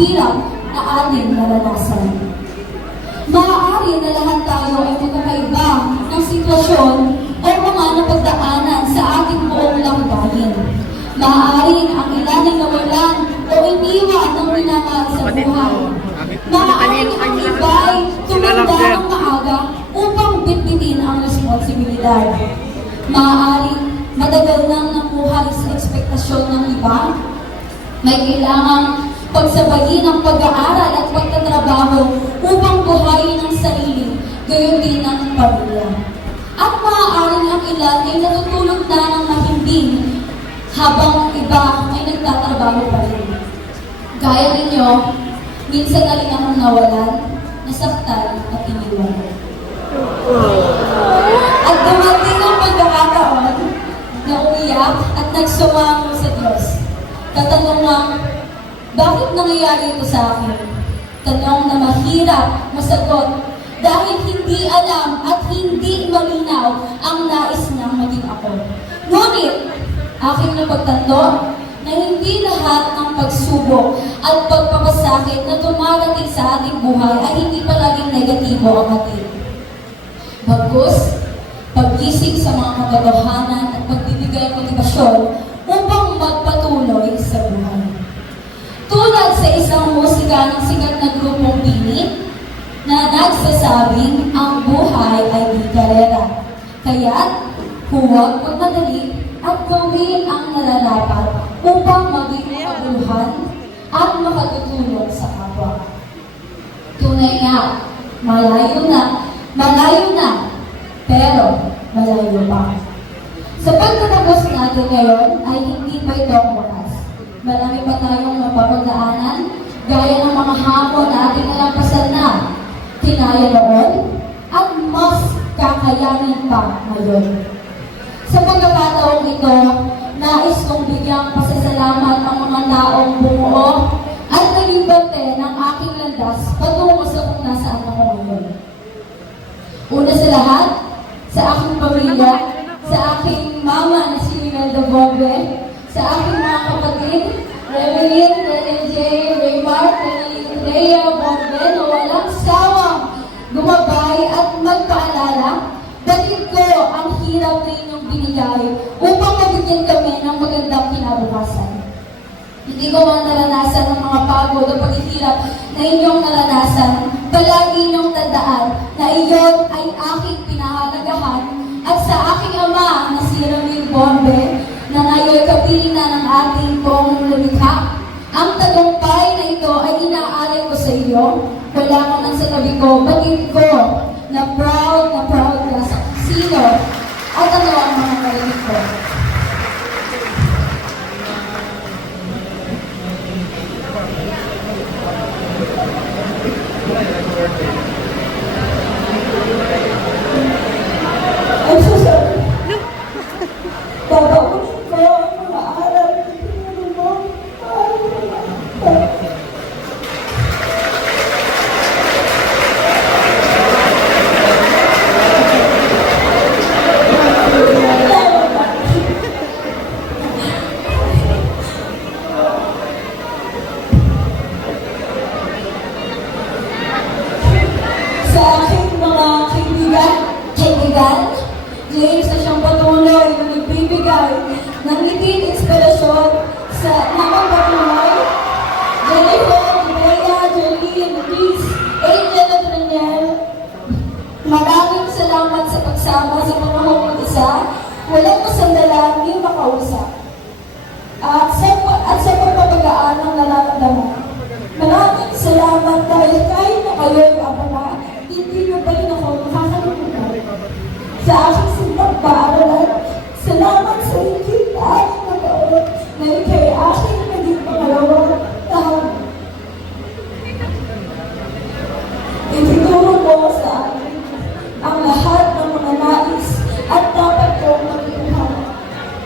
hirap na ating naranasan. Maaari na lahat tayo ay magkakaiba ng sitwasyon o mga napagdaanan sa ating buong layunin. Maaaring ang ilan ay nawalan o iniwan ng minamahal sa buhay. Maaaring ang iba ay tumanda ng maaga upang bitbitin ang responsibilidad. Maaaring matagal nang namuhay sa ekspektasyon ng iba. May kailangang pagsabayin ang pag-aaral at pagtatrabaho upang buhayin ang sarili, gayon din ang pamilya. At maaaring ang ilan ay natutulog na ng mahimbing habang iba ay nagtatrabaho pa rin. Gaya ninyo, minsan na rin akong nawalan, nasaktan at iniwan. At dumating ang pagkakataon na umiyak at nagsumango sa Diyos. Katanungang, bakit nangyayari ito sa akin? Tanong na mahirap masagot dahil hindi alam at hindi malinaw ang nais niyang maging ako. Ngunit, aking napagtanto na hindi lahat ng pagsubok at pagpapasakit na dumarating sa ating buhay ay hindi palaging negatibo ang hatid. Bagkus, paggising sa mga katotohanan at pagbibigay motibasyon upang magpatuloy sa buhay. Tulad sa isang musika ng sikat na grupong Bini na nagsasabing ang buhay ay di karera. Kaya't huwag magmadali at gawin ang nararapat upang maging makabuluhan at makatutulong sa kapwa. Tunay nga, malayo na, pero malayo pa. Sa pagtatapos natin ngayon ay hindi pa ito ang wakas. Marami pa tayong mapapagdaanan gaya ng mga hamon na ating nalampasan na kinaya noon at mas kakayanin pa ngayon. Sa pagkakataong ito, nais kong bigyang pasasalamat ang mga taong bumuo at naging bante ng aking landas patungo sa kung nasaan ako ngayon. Una sa lahat, sa aking pamilya, sa aking mama na si Imelda Bombe, sa aking mga kapatid, Revelyn, Renan J, Raymar, Renan Rhea Bombe, na walang sawang gumabay at magpaalala, batid ko ang hirap na inyong binigay upang mabigyan kami ng magandang kinabukasan. Hindi ko man naranasan ng mga pagod o paghihirap na inyong naranasan, palagi inyong tandaan na iyon ay aking pinahalagahan at sa aking ama na si Ramil Bombe na ngayon kapiling na ng ating pong lumikha. Ang tagumpay na ito ay inaalay ko sa iyo. Wala ka man sa tabi ko, batid ko na proud ka sa sino at ano ang mga karinig ko. I'm so sorry. Babakunin ko ang mga aral na tinuro mo. Sa aking mga kaibigan, James na siyang patuloy na nagbibigay ng ngiti inspirasyon sa mga patuloy, Jennifer, Bea, Jolene, Chris, Angel at Raniel. Maraming salamat sa pagsama sa panahon ng isa, walang masandalan yung makausap. At sa pagpapagaan ng nararamdaman. Maraming salamat dahil kahit na kayo'y abala, hindi nyo pa rin ako nakakalimutan. Sa aking simbang paaralan, salamat sa higit na aking nagaon na ikay aking naging pangalawang tahanan. Ituturo mo sa akin ang lahat ng mga nais at dapat kong maging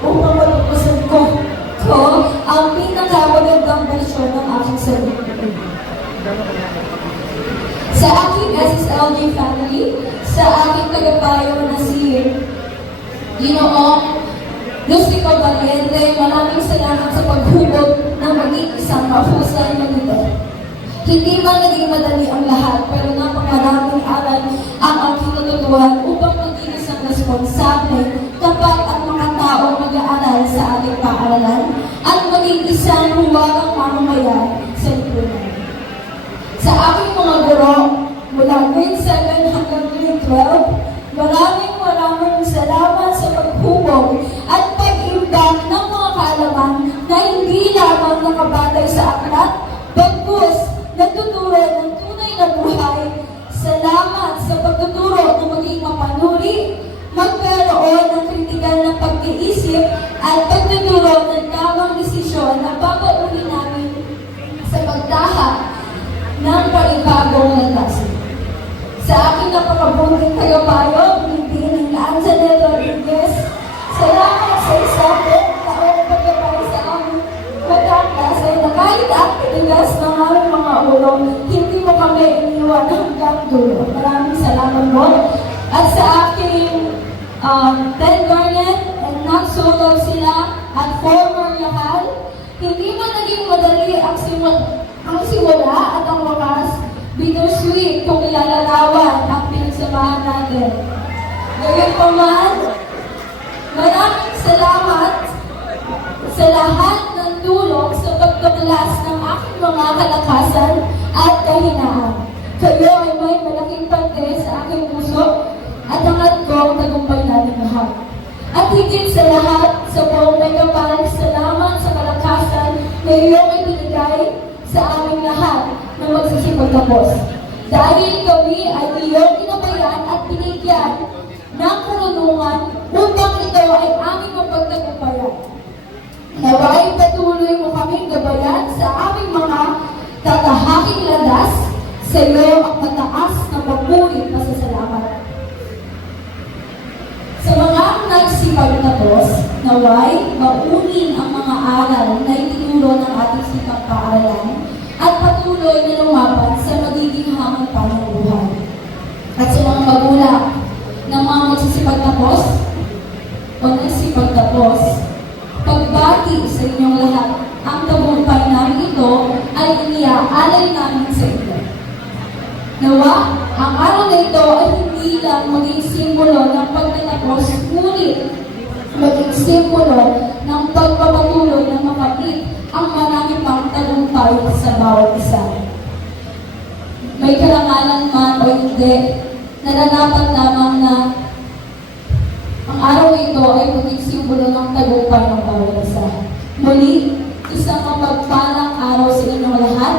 upang matutusan ko ang pinakamagandang bersyon ng aking sarili. Sa aking SSLJ family, sa aking tagapayo na si Ginoong Lucico Valiente, maraming salamat sa paghubog ng maging isang mahusay na leader. Hindi man naging madali ang lahat, pero napakaraming aral ang aking natutuhan upang maging isang responsable kapag ang mga tao mag-aaral sa ating paaralan at maging isang huwagang mamamayan sa lipunan. Sa aking mga guro, mula grade 7 hanggang grade 12, maraming salamat sa paghubog at pag-imbak ng mga kaalaman na hindi lamang nakabatay sa aklat, bagkus nagtuturo ng tunay na buhay. Salamat sa pagtuturo na maging mapanuri, magkaroon ng kritikal na pag-iisip at pagtuturo ng tamang desisyon na papaunin namin sa pagtaha ng panibagong landas. Sa aking napakabuting tagapayo, Bintin Angelet Rodriguez, salamat sa isang taong pagkabay sa aming magkaklase na kahit ang titigas ng aming mga ulo, hindi mo kami iniwan hanggang dulo. Maraming salamat mo. At sa aking Ted Garnet and Not So Love sila at former Yahal, hindi man naging madali ang simula at ang wakas, bittersweet kung ilalarawan ang pinagsamahan natin. Gayunpaman, maraming salamat sa lahat ng tulong sa pagtuklas ng aking mga kalakasan at kahinaan. Kayo ay may malaking parte sa aking puso at hangad ko ang tagumpay natin lahat. At higit sa lahat, sa buong Megapal, salamat sa kalakasan na iyong ibinigay sa aming lahat na magsisipagtapos. Dahil kami ay iyong ginabayan at binigyan ng karunungan upang ito ay aming mapagtagumpayan. Naway patuloy mo kaming gabayan sa aming mga tatahaking landas, sa iyo ang mataas na papuri pasasalamat. Sa mga nagsipagtapos, naway maunin ang mga aral na itinuro ng ating sipag paaralan at patuloy na lumaban sa magiging hamon pa ng buhay. At sa mga magulang ng mga magsisipagtapos o nagsipagtapos, pagbati sa inyong lahat, ang tagumpay namin ito ay iniaalay namin sa inyo. Nawa, ang araw na ito ay hindi lang maging simbolo ng pagtatapos, ngunit maging simbolo ng pagpapatuloy na makapit ang marami pang tagumpay sa bawat isa. May karangalan man o hindi, nararapat lamang na ang araw na ito ay maging simbolo ng tagumpay ng bawat isa. Muli, isang mapagpalang araw sa inyong lahat.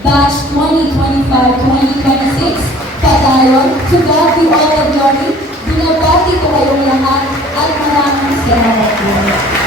Batch 2025-2026, padayon, to God be all the glory. Binabati ko kayong lahat at maraming salamat po.